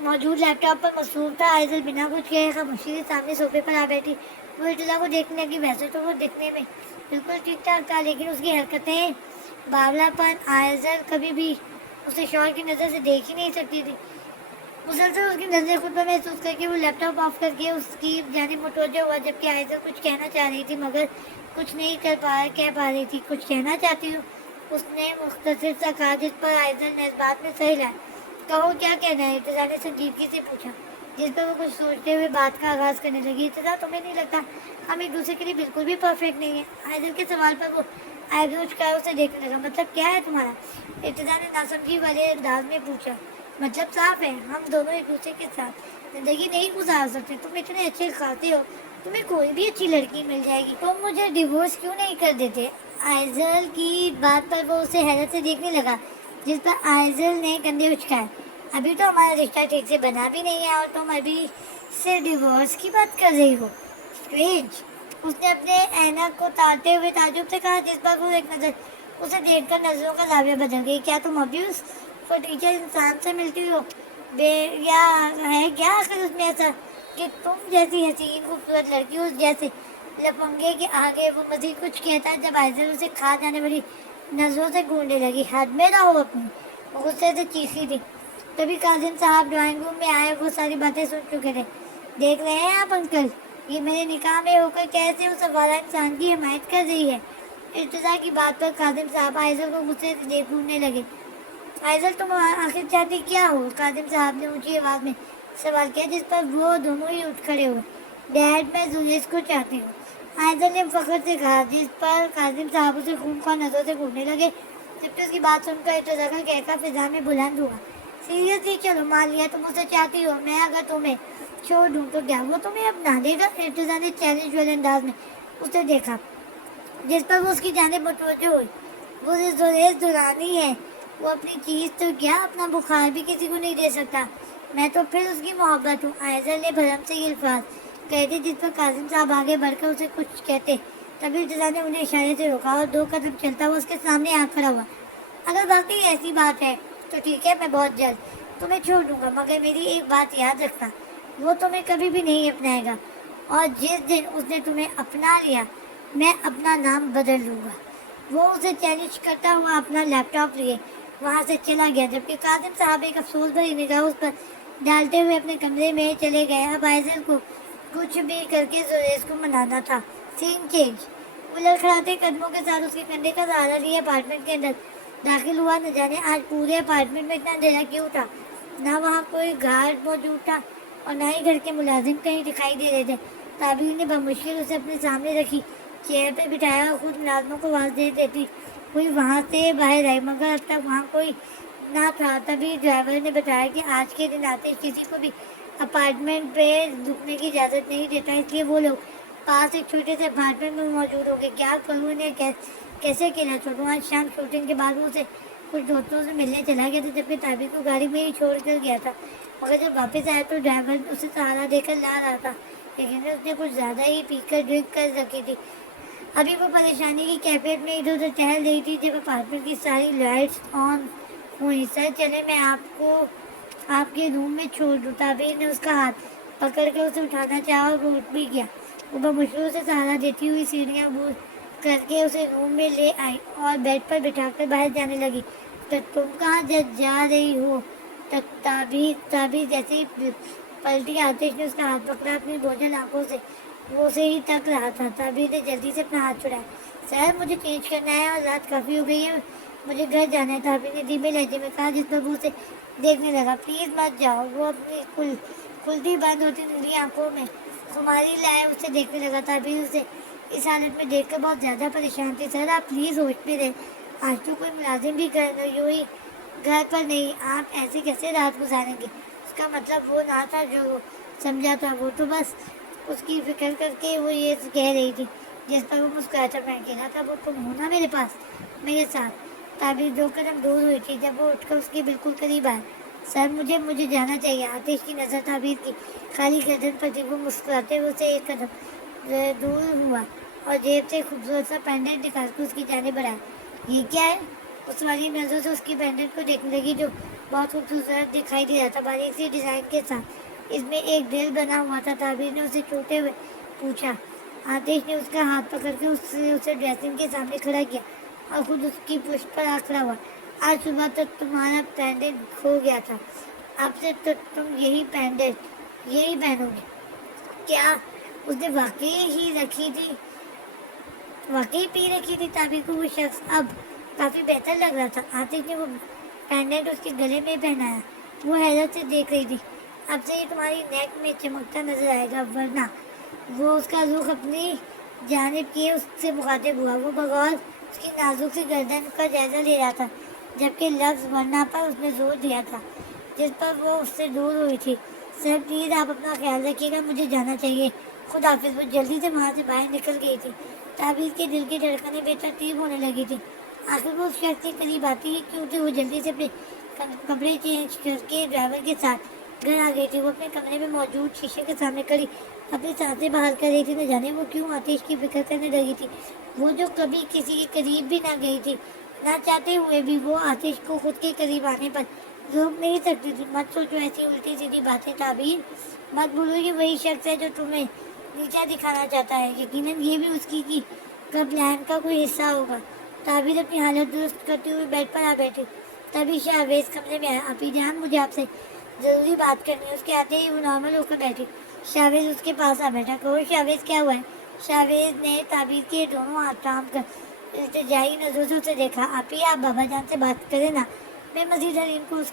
موجود لیپ ٹاپ پر مصروف تھا۔ آئزل بنا کچھ کہے خاموشی سے سامنے صوفے پر آ بیٹھی۔ وہ ارتضیٰ کو دیکھنے لگی۔ ویسے تو وہ دکھنے میں بالکل ٹھیک ٹھاک تھا، لیکن اس کی حرکتیں، باولا پن، آئزل کبھی بھی اسے شوہر کی نظر سے دیکھ ہی نہیں سکتی تھی۔ مسلسل اس کی نظریں خود پر محسوس کر کے وہ لیپ ٹاپ آف کر کے اس کی جانب متوجہ ہوا، جبکہ آئزل کچھ کہنا چاہ رہی تھی مگر کچھ نہیں کہہ پا رہی تھی۔ کچھ کہنا چاہتی ہوں، اس نے مختصر سا کہا، جس پر آئزل نے اس بات میں صحیح لایا۔ کہو کیا کہنا ہے؟ ارتضیٰ نے سنجیدگی سے پوچھا، جس پر وہ کچھ سوچتے ہوئے بات کا آغاز کرنے لگی۔ ارتضیٰ، تمہیں نہیں لگتا ہم ایک دوسرے کے لیے بالکل بھی پرفیکٹ نہیں ہیں؟ آئزل کے سوال پر وہ آئیبرو اٹھائے اسے دیکھنے لگا۔ مطلب کیا ہے تمہارا؟ ارتضیٰ نے ناسمجھی والے انداز میں پوچھا۔ مطلب صاف ہے، ہم دونوں ایک دوسرے کے ساتھ زندگی نہیں گزار سکتے۔ تم اتنے اچھے کھاتے ہو، تمہیں کوئی بھی اچھی لڑکی مل جائے گی، تم مجھے ڈیورس کیوں نہیں کر دیتے؟ آئزل کی بات پر وہ اسے حیرت سے دیکھنے لگا، جس پر آئزل نے کندھے اچکائے۔ ابھی تو ہمارا رشتہ ٹھیک سے بنا بھی نہیں ہے اور تم ابھی سے ڈیورس کی بات کر رہی ہو؟ اسٹرینج، اس نے اپنے اینک کو اتارتے ہوئے تعجب سے کہا، جس پر وہ ایک نظر اسے دیکھ کر نظروں کا زاویہ بدل گئی۔ کیا تم ابیوز کو ٹیچر انسان سے ملتی ہو؟ یا ہے کیا آخر اس میں ایسا کہ تم جیسی حسین خوبصورت لڑکی اس جیسے لفنگے کے آگے؟ وہ مزید کچھ کہتا جب آئزل اسے کھا جانے والی نظروں سے گونڈنے لگی۔ حد میں رہو اپنی، وہ غصے سے چیخی تھی۔ تبھی کاظم صاحب ڈرائنگ روم میں آئے۔ وہ ساری باتیں سن چکے تھے۔ دیکھ رہے ہیں آپ انکل، یہ میرے نکاح میں ہو کر کیسے اس افوارہ انسان کی حمایت کر رہی ہے؟ ارتضیٰ کی بات پر کاظم صاحب آئزل کو غصے سے دیکھ گھورنے لگے۔ آئزل، تم آخر چاہتی کیا ہو؟ کاظم صاحب نے اونچی آواز میں سوال کیا، جس پر وہ دونوں ہی اٹھ کھڑے ہوئے۔ ڈیڈ، میں زلیخا کو چاہتی ہوں، آئزل نے فخر سے کہا، جس پر کاظم صاحب اسے خونخوار نظروں سے گھورنے لگے۔ جبکہ اس کی بات سن کر ارتضیٰ کا کہکا فضا میں بلند ہوا۔ سیریسلی؟ چلو مان لیا تم اسے چاہتی ہو، میں اگر تمہیں چھوڑ دوں تو کیا وہ تمہیں اپنا دے گا؟ ارتضیٰ نے چیلنج والے انداز میں اسے دیکھا، جس پر وہ اس کی جانب متوجہ ہوئی۔ وہ زلیخا دورانی ہے، وہ اپنی چیز تو کیا اپنا بخار بھی کسی کو نہیں دے سکتا۔ میں تو پھر اس کی محبت ہوں۔ آئزل نے بھرم سے یہ الفاظ کہتے، جس پر کاظم صاحب آگے بڑھ کر اسے کچھ کہتے، تبھی ارتضیٰ نے انہیں اشارے سے روکا اور 2 قدم چلتا ہوا اس کے سامنے آ کھڑا ہوا۔ اگر واقعی ایسی بات ہے تو ٹھیک ہے، میں بہت جلد تمہیں چھوڑ دوں گا، مگر میری ایک بات یاد رکھنا، وہ تمہیں کبھی بھی نہیں اپنائے گا، اور جس دن اس نے تمہیں اپنا لیا میں اپنا نام بدل لوں گا۔ وہ اسے چیلنج کرتا ہوا اپنا لیپ ٹاپ لیے وہاں سے چلا گیا، جبکہ کاظم صاحب ایک افسوس بھری نگاہ اس پر ڈالتے ہوئے اپنے کمرے میں چلے گئے۔ اب آئزل کو کچھ بھی کر کے زلیخا کو منانا تھا۔ سین چینج۔ وہ لڑکھڑاتے قدموں کے ساتھ اس کے کندھے کا سہارا لیے اپارٹمنٹ کے اندر داخل ہوا۔ نہ جانے آج پورے اپارٹمنٹ میں اتنا اندھیرا کیوں تھا؟ نہ وہاں کوئی گارڈ موجود تھا اور نہ ہی گھر کے ملازم کہیں دکھائی دے رہے تھے۔ تعبیر نے بمشکل اسے اپنے سامنے رکھی چیئر پہ بٹھایا اور خود ملازموں کو آواز دے دیتی ہوئی وہاں سے باہر آئی، مگر اب تک وہاں کوئی نہ تھا۔ تبھی ڈرائیور نے بتایا کہ آج کے دن آتش کسی کو بھی اپارٹمنٹ پہ رکنے کی اجازت نہیں دیتا، اس لیے وہ لوگ پاس ایک چھوٹے سے اپارٹمنٹ میں موجود ہو گئے۔ کیا کروں، انہیں کیسے اکیلا چھوڑوں؟ آج شام شوٹنگ کے بعد وہ اسے کچھ دوستوں سے ملنے چلا گیا تھا، جبکہ تعبیر کو گاڑی میں ہی چھوڑ کر گیا تھا، مگر جب واپس آیا تو ڈرائیور اسے سہارا دے کر لا رہا تھا، لیکن اس نے کچھ زیادہ ہی پی کر ڈرنک کر رکھی تھی۔ ابھی وہ پریشانی کی کیفیت میں ادھر ادھر ٹہل رہی تھی جب اپارٹمنٹ کی ساری لائٹس آن ہوئی۔ سر چلے میں آپ کو آپ کے روم میں چھوڑ دوں؟ تعبیر نے اس کا ہاتھ پکڑ کر اسے اٹھانا چاہا اور وہ اٹھ بھی گیا۔ وہ بمشکل سے سہارا دیتی ہوئی سیڑھیاں عبور کر کے اسے روم میں لے آئی اور بیڈ پر بٹھا کر باہر جانے لگی۔ تو تم کہاں جا رہی ہو؟ تعبیر جیسے ہی پلٹی، آتش نے اس کا ہاتھ پکڑا اپنی بوجھل آنکھوں سے وہ اسے ہی تک رہا تھا۔ تعبیر نے جلدی سے اپنا ہاتھ چھڑایا۔ سر مجھے چینج کرنا ہے اور رات کافی ہو گئی ہے، مجھے گھر جانا ہے، تعبیر نے دھیمے لہجے میں کہا، جس پر وہ اسے دیکھنے لگا۔ پلیز مت جاؤ۔ وہ اپنی کھلتی بند ہوتی نیلی آنکھوں میں خماری لائے اسے دیکھنے لگا۔ تعبیر اسے اس حالت میں دیکھ کر بہت زیادہ پریشان تھی۔ سر آپ پلیز ہوش میں رہیں، آج تو کوئی ملازم بھی گھر پر نہیں، آپ ایسے کیسے رات گزاریں گے؟ اس کا مطلب وہ نہ تھا جو وہ سمجھا تھا، وہ تو بس اس کی فکر کر کے وہ یہ کہہ رہی تھی، جس پر وہ مسکراتا پہن کے نہ تھا۔ وہ تم ہونا میرے پاس، میرے ساتھ۔ تعبیر 2 قدم دور ہوئی تھی جب وہ اٹھ کر اس کے بالکل قریب آیا۔ سر مجھے جانا چاہیے۔ آتش کی نظر تعبیر کی خالی گردن پر تھی۔ وہ مسکراتے ہوئے اسے 1 قدم دور ہوا اور جیب سے خوبصورت سا پینڈنٹ نکال کر اس کی جانب بڑھایا۔ یہ کیا ہے؟ اس والی نظروں سے اس کی پینڈنٹ کو دیکھنے لگی جو بہت خوبصورت دکھائی دے رہا تھا، باریک سی ڈیزائن کے ساتھ۔ اس میں ایک دل بنا ہوا تھا۔ تعبیر نے اسے چھوٹے ہوئے پوچھا۔ آتش نے اس کا ہاتھ پکڑ کے اسے ڈریسنگ کے سامنے کھڑا کیا اور خود اس کی پشت پر آ کھڑا ہوا۔ آج صبح تک تمہارا پینڈنٹ کھو گیا تھا، اب سے تو تم یہی پینڈنٹ یہی پہنو گے۔ کیا اس نے واقعی پی رکھی تھی؟ تعبیر کو وہ شخص اب کافی بہتر لگ رہا تھا۔ آتش نے وہ پینڈنٹ اس کے گلے میں پہنایا۔ وہ حیرت سے دیکھ رہی تھی۔ اب سے یہ تمہاری نیک میں چمکتا نظر آئے گا، ورنہ۔ وہ اس کا رخ اپنی جانب کیے اس سے مخاطب ہوا۔ وہ بغور اس کی نازک سی گردن کا جائزہ لے رہا تھا، جبکہ لفظ ورنہ پر اس نے زور دیا تھا جس پر وہ اس سے دور ہوئی تھی۔ سر پلیز آپ اپنا خیال رکھیے گا، مجھے جانا چاہیے، خدا حافظ۔ وہ جلدی سے وہاں سے باہر نکل گئی تھی۔ تعبیر کے دل کی دھڑکنیں بے ترتیب ہونے لگی تھی۔ آخر وہ اس شخص کے قریب آتی ہے کیونکہ وہ جلدی سے اپنے کپڑے چینج کر کے ڈرائیور کے ساتھ گھر آ گئی تھی۔ وہ اپنے کمرے میں موجود شیشے کے سامنے کھڑی اپنی سانسیں باہر کر رہی تھی۔ نہ جانے وہ کیوں آتش کی فکر کرنے لگی تھی، وہ جو کبھی کسی کے قریب بھی نہ گئی تھی۔ نہ چاہتے ہوئے بھی وہ آتش کو خود کے قریب آنے پر روک نہیں سکتی تھی۔ مت سوچو ایسی الٹی سیدھی باتیں تعبیر، مت بولو یہ وہی شخص ہے جو تمہیں نیچا دکھانا چاہتا ہے۔ یقیناً یہ بھی اس کی کا پلان کا کوئی حصہ ہوگا۔ تعبیر اپنی حالت درست کرتے ہوئے بیڈ پر آ بیٹھی۔ تبھی شاہویز کمرے میں آیا۔ اپی جان، مجھے آپ سے ضروری بات کرنی ہے۔ اس کے آتے ہی وہ نارمل ہو کر بیٹھی۔ شاہویز اس کے پاس آ بیٹھا۔ کہو شاہویز، کیا ہوا ہے؟ شاہویز نے تعبیر کے دونوں ہاتھ تھام کر التجائی نظروں سے اسے دیکھا۔ آپی، آپ بابا جان سے بات کریں نا، میں مزید علیم کو اس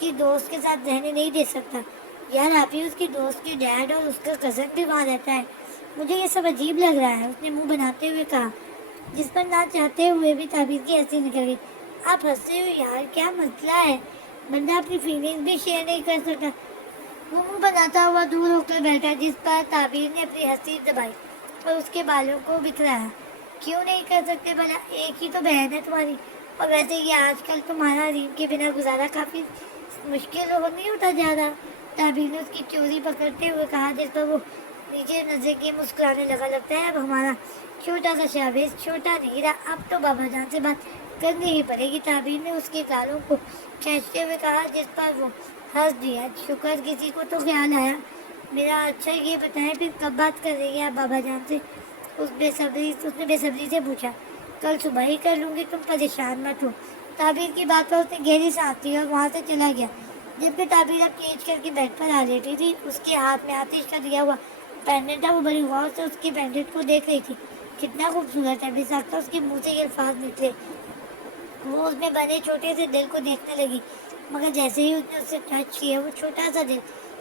کی دوست کے ساتھ رہنے نہیں دے سکتا۔ یار آپی، اس کی دوست کے ڈیڈ اور اس کا کزن بھی وہاں رہتا ہے، مجھے یہ سب عجیب لگ رہا ہے، اس نے منہ بناتے ہوئے کہا، جس پر نہ چاہتے ہوئے بھی تعبیر کی ہنسی نکل گئی۔ آپ ہنستے ہو یار، کیا مسئلہ ہے؟ بندہ اپنی فیلنگز بھی شیئر نہیں کر سکتا۔ وہ منہ بناتا ہوا دور ہو کر بیٹھا، جس پر تعبیر نے اپنی ہنسی دبائی اور اس کے بالوں کو بکھرایا۔ کیوں نہیں کر سکتے بھلا؟ ایک ہی تو بہن ہے تمہاری، اور ویسے یہ آج کل تمہارا علیم کے بنا گزارا کافی مشکل ہو نہیں ہوتا جا رہا؟ تعبیر نے اس کی چوری پکڑتے ہوئے کہا، جس پر وہ نیچے نظر کے مسکرانے لگا۔ لگتا ہے اب ہمارا چھوٹا سا شاہویز چھوٹا نہیں رہا، اب تو بابا جان سے بات کرنی ہی پڑے گی۔ تعبیر نے اس کے گالوں کو کھینچتے ہوئے کہا، جس پر وہ ہنس دیا۔ شکر کسی کو تو خیال آیا میرا۔ اچھا یہ بتائیں پھر کب بات کر رہی ہے آپ بابا جان سے؟ اس نے بے صبری سے پوچھا۔ کل صبح ہی کر لوں گی، تم پریشان مت ہو۔ تعبیر کی بات پر اس نے گہری سانس لی اور وہاں سے چلا گیا۔ جبکہ تعبیر اب چینج کر کے بیڈ پر آ لیٹی تھی، اس کے ہاتھ میں آتش کا دیا ہوا پینڈنٹ تھا۔ وہ بڑی غور سے اس کے پینڈنٹ کو دیکھ رہی تھی۔ کتنا خوبصورت ہے، بے ساختہ اس کے منہ سے یہ الفاظ نکلے۔ وہ اس میں بنے چھوٹے سے دل کو دیکھنے لگی، مگر جیسے ہی اس نے اسے ٹچ کیا، وہ چھوٹا سا دل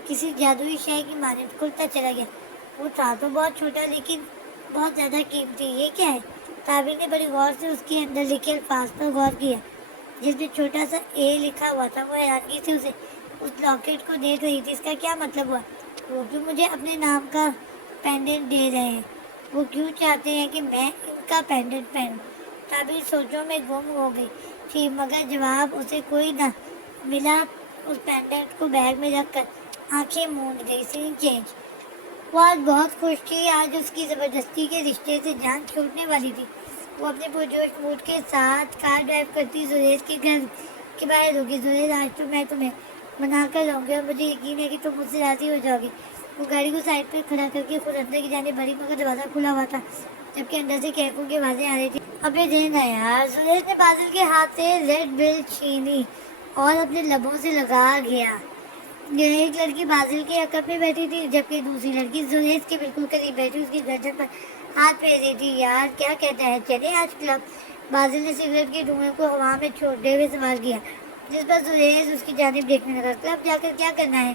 کسی جادوئی شے کی مانند کھلتا چلا گیا۔ وہ تھا تو بہت چھوٹا، لیکن بہت زیادہ قیمتی۔ یہ کیا ہے؟ تعبیر نے بڑی غور سے اس کے اندر لکھے الفاظ پر غور کیا، جس میں چھوٹا سا اے لکھا ہوا تھا۔ وہ حیرانگی سے اس لاکٹ کو دیکھ رہی تھی۔ اس کا کیا مطلب ہوا؟ وہ کیوں مجھے اپنے نام کا پینڈنٹ دے رہے ہیں؟ وہ کیوں چاہتے ہیں کہ میں ان کا پینڈنٹ پہنوں؟ تعبیر سوچوں میں گم ہو گئی تھی، مگر جواب اسے کوئی نہ ملا۔ اس پینڈنٹ کو بیگ میں رکھ کر آنکھیں موند گئی۔ سین چینج۔ وہ آج بہت خوش تھی۔ آج اس کی زبردستی کے رشتے سے جان چھوٹنے والی تھی۔ وہ اپنے پرجوش موڈ کے ساتھ کار ڈرائیو کرتی زریز کے گھر کے باہر ہوگی۔ زریز، آج تو میں تمہیں منا کر رہوں گی اور مجھے یقین ہے کہ تم مجھ سے راضی ہو جاؤ گی۔ وہ گاڑی کو سائڈ پر کھڑا کر کے خود اندر کی جانب بڑھی، مگر دروازہ کھلا ہوا تھا، جبکہ اندر سے کہکوں کی آوازیں آ رہی تھی۔ ابے دینا یار۔ زریز نے بازل کے ہاتھ سے ریڈ بل چھینی اور اپنے لبوں سے لگا گیا۔ ایک لڑکی بازل کے عقب میں بیٹھی تھی، جبکہ دوسری لڑکی زریز کے بالکل قریب بیٹھی اس کی گردن پر ہاتھ پھیر رہی تھی۔ یار کیا کہتا ہے، چلے آج کلب؟ بازل نے سگریٹ کے دھوئیں کو ہوا میں چھوڑتے ہوئے سوال کیا، جس پر زریز اس کی جانب دیکھنے لگا۔ کلب جا کر کیا کرنا ہے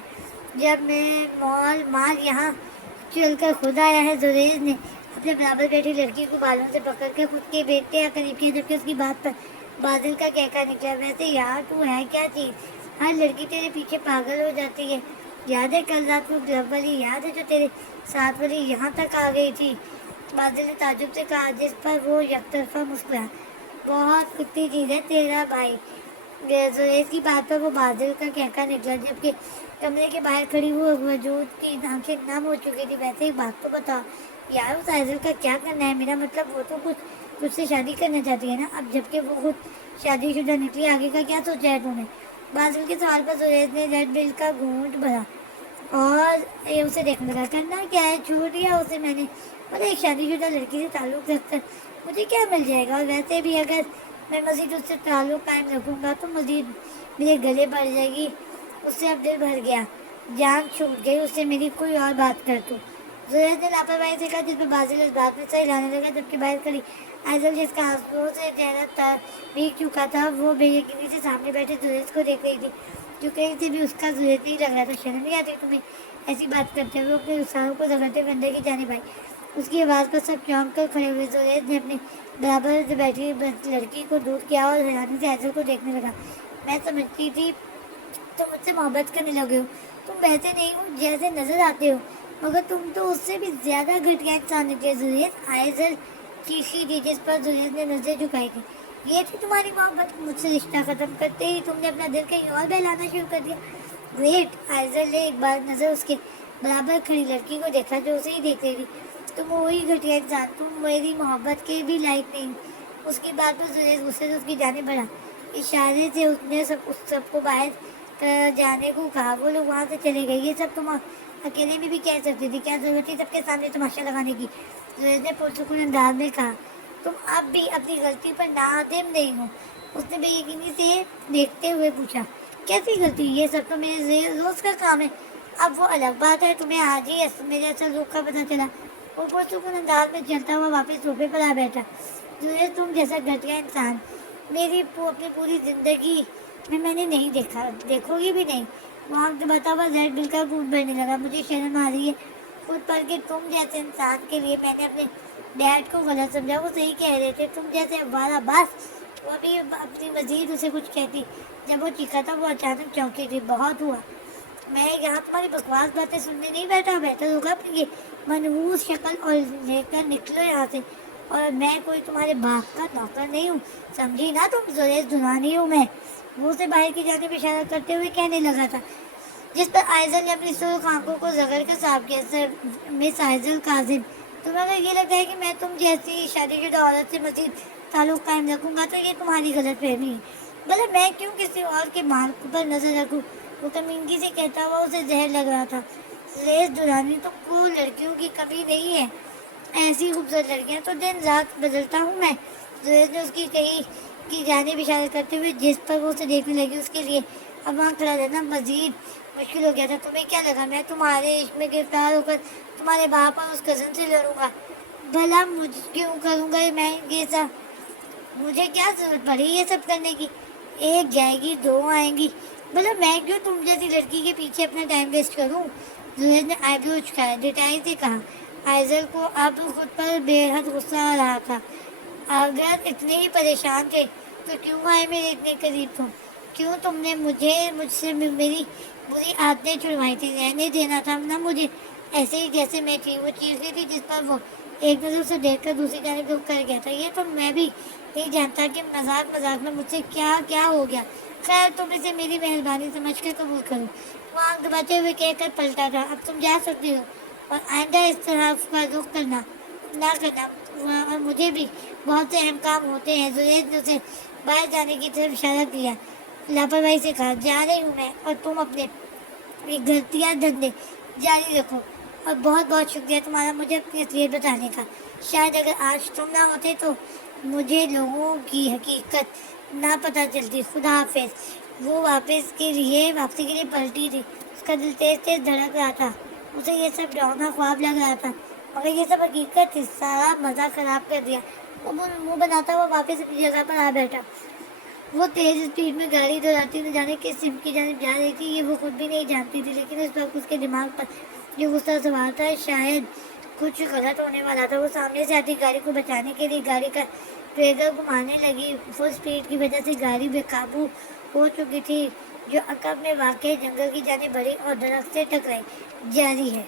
جب میں مال یہاں چل کر خود آیا ہے؟ زریز نے اپنے برابر بیٹھی لڑکی کو بالوں سے پکڑ کر خود کے بیٹ کے قریب کیا، جبکہ اس کی بات پر بازل کا کہکا نکلا۔ ویسے یار تو ہے کیا چیز، ہر لڑکی تیرے پیچھے پاگل ہو جاتی ہے۔ یاد ہے کل رات کو کلب والی یاد ہے جو تیرے ساتھ والی یہاں تک آ گئی تھی؟ بازل نے تعجب سے کہا، جس پر وہ یک طرفہ مسکرایا۔ بہت کتی چیز ہے تیرا بھائی۔ زریز کی بات پر وہ بازل کا کہکا نکلا، جبکہ کمرے کے باہر کھڑی ہوئی وجود کی آنکھیں نم ہو چکی تھی۔ ویسے ایک بات تو بتاؤ یار، اس آئزل کا کیا کرنا ہے؟ میرا مطلب وہ تو کچھ تجھ سے شادی کرنا چاہتی ہے نا؟ اب جبکہ وہ خود شادی شدہ نکلی، آگے کا کیا سوچا ہے تم نے؟ باسل کے سوال پر زریز نے ریڈ بل کا گھونٹ بھرا اور یہ اسے دیکھنے لگا۔ کرنا کیا ہے؟ چھوڑ دیا اسے میں نے، اور ایک شادی شدہ لڑکی سے تعلق رکھ کر مجھے کیا مل جائے گا؟ اور ویسے بھی اگر میں مزید اس سے تعلق قائم رکھوں گا تو مزید میرے گلے بڑھ جائے گی۔ اس سے اب دل بھر گیا، جان چھوٹ گئی، اس سے میری کوئی اور بات کر تو۔ زریز نے لاپرواہی سے کہا، جس پر باسل اس بات میں صحیح لانے لگا، جبکہ باہر کھڑی آئزل جس کا آنسوؤں سے چہرہ تر بھیگ چکا تھا، وہ بے یقینی سے سامنے بیٹھے زریز کو دیکھ رہی تھی، جو کہیں سے بھی اس کا زریز نہیں لگ رہا تھا۔ شرم نہیں آتی تمہیں ایسی بات کرتے ہوئے؟ اپنے رخساروں کو رگڑتے ہوئے اندر کی جانب آئی۔ اس کی آواز پر سب چونک کر کھڑے ہوئے۔ زریز نے اپنے برابر سے بیٹھی لڑکی کو دور کیا اور حیرانی سے آئزل کو دیکھنے لگا۔ میں سمجھتی تھی تم مجھ سے محبت کرنے لگے ہو، تم ویسے نہیں ہو جیسے نظر آتے ہو، مگر تم تو اس سے بھی زیادہ گھٹیا انسان نکلے زریز۔ آئزل چیخی تھی، جس پر زریز نے نظریں جھکائی تھی۔ یہ تھی تمہاری محبت؟ مجھ سے رشتہ ختم کرتے ہی تم نے اپنا دل کہیں اور بہلانا شروع کر دیا؟ گریٹ! آئزل نے ایک بار نظر اس کے برابر کھڑی لڑکی کو دیکھا جو اسے ہی دیکھ رہی تھی۔ تم وہی گھٹیا انسان، تم میری محبت کے بھی لائق نہیں۔ اس کی بات پر زریز غصے سے اس کی جانب بڑھا۔ اشارے سے اس نے سب کو باہر جانے کو کہا۔ وہ لوگ وہاں سے چلے گئے۔ یہ سب تم اکیلے میں بھی کہہ سکتی تھی، کیا ضرورت تھی سب کے سامنے تماشا لگانے کی؟ زریز نے پرسکون انداز میں کہا۔ تم اب بھی اپنی غلطی پر نادم نہیں ہو؟ اس نے بے یقینی سے دیکھتے ہوئے پوچھا۔ کیسی غلطی؟ یہ سب تو میرے روز کا کام ہے۔ اب وہ الگ بات ہے، تمہیں آج ہی میرے اصل روپ کا پتہ چلا۔ وہ پرسکون انداز میں چلتا ہوا واپس صوفے پر آ بیٹھا۔ زریز، تم جیسا گھٹیا انسان اپنی پوری زندگی میں نے نہیں دیکھا، دیکھو گی بھی نہیں۔ وہاں بتا ہوا ریڈ بل کا گھونٹ بھرنے لگا۔ مجھے شرم آ رہی ہے خود پر کہ تم جیسے انسان کے لیے میں نے اپنے ڈیڈ کو غلط سمجھا۔ وہ صحیح کہہ رہے تھے، تم جیسے آوارہ باز۔ وہ ابھی اپنی مزید اسے کچھ کہتی، جب وہ چیخا تھا وہ اچانک چونکی تھی۔ بہت ہوا، میں یہاں تمہاری بکواس باتیں سننے نہیں بیٹھا، بہتر ہوگا اپنی یہ منحوس شکل اور لے کر نکلو یہاں سے۔ اور میں کوئی تمہارے باپ کا نوکر نہیں ہوں، سمجھی نا تم؟ زریز دھنانی ہوں میں، وہ اسے باہر کی جانب اشارہ کرتے ہوئے کہنے لگا تھا، جس پر آئزل نے اپنی سرخ آنکھوں کو رگڑ کر صاف کیا۔ سر مس آئزل کاظم، تمہیں اگر یہ لگتا ہے کہ میں تم جیسی شادی شدہ عورت سے مزید تعلق قائم رکھوں گا تو یہ تمہاری غلط فہمی ہے۔ بھلا میں کیوں کسی اور کے مال پر نظر رکھوں؟ وہ کمینگی سے کہتا ہوا اسے زہر لگ رہا تھا۔ زریز دھنانی، تم کو لڑکیوں کی کمی نہیں ہے، ایسی خوبصورت لڑکیاں تو دن رات بدلتا ہوں میں۔ زریز نے اس کی کہی کی جانب اشارہ کرتے ہوئے جس پر وہ اسے دیکھنے لگی اس کے لیے اب وہاں کھڑا رہنا مزید مشکل ہو گیا تھا۔ تمہیں کیا لگا میں تمہارے عشق میں گرفتار ہو کر تمہارے باپ اور اس کزن سے لڑوں گا؟ بھلا مجھ کیوں کروں گا میں یہ سب؟ مجھے کیا ضرورت پڑی یہ سب کرنے کی؟ ایک جائے گی دو آئیں گی، بھلا میں کیوں تم جیسی لڑکی کے پیچھے اپنا ٹائم ویسٹ کروں؟ زہیر نے آئی برو اچکایا، ڈٹائی سے کہا۔ آئزل کو اب خود پر بے حد غصہ آ رہا تھا۔ اگر اتنے ہی پریشان تھے تو کیوں آئے میرے اتنے قریب تم؟ کیوں تم نے مجھ سے میری بری عادتیں چھڑوائی تھی؟ رہنے دینا تھا نا مجھے ایسے ہی جیسے میں تھی۔ وہ چیخ رہی تھی، جس پر وہ ایک نظر سے دیکھ کر دوسری جانب رخ کر گیا تھا۔ یہ تو میں بھی نہیں جانتا کہ مذاق میں مجھ سے کیا ہو گیا۔ خیر، تم اسے میری مہربانی سمجھ کر قبول کرو۔ وہ آنکھ دباتے ہوئے کہہ کر پلٹا تھا، اب تم جا سکتی ہو، اور آئندہ اس طرح کا رخ نہ کرنا۔ اور مجھے بھی بہت سے اہم کام ہوتے ہیں۔ زریز نے اسے باہر جانے کی طرف اشارہ کیا، لاپرواہی سے کہا، جا رہی ہوں میں، اور تم اپنے گھٹیا دھندے جاری رکھو۔ اور بہت بہت شکریہ تمہارا مجھے اپنی اصلیت بتانے کا۔ شاید اگر آج تم نہ ہوتے تو مجھے لوگوں کی حقیقت نہ پتہ چلتی۔ خدا حافظ۔ وہ واپسی کے لیے پلٹی تھی۔ اس کا دل تیز تیز دھڑک رہا تھا۔ اسے یہ سب ڈراؤنا خواب لگ رہا تھا، مگر یہ سب حقیقت تھی۔ سارا مزہ خراب کر دیا۔ وہ منہ بناتا ہوا واپس اپنی جگہ پر آ بیٹھا۔ وہ تیز اسپیڈ میں گاڑی دوڑاتی نہ جانے کس سمت کی جانب جا رہی تھی یہ وہ خود بھی نہیں جانتی تھی، لیکن اس وقت اس کے دماغ پر جو غصہ سوار تھا شاید کچھ غلط ہونے والا تھا۔ وہ سامنے سے آتی گاڑی کو بچانے کے لیے گاڑی کا ٹریگر گھمانے لگی۔ فل اسپیڈ کی وجہ سے گاڑی بے قابو ہو چکی تھی، جو عقب میں واقع جنگل کی جانب بڑھی اور درخت سے ٹکرائی۔ جاری ہے۔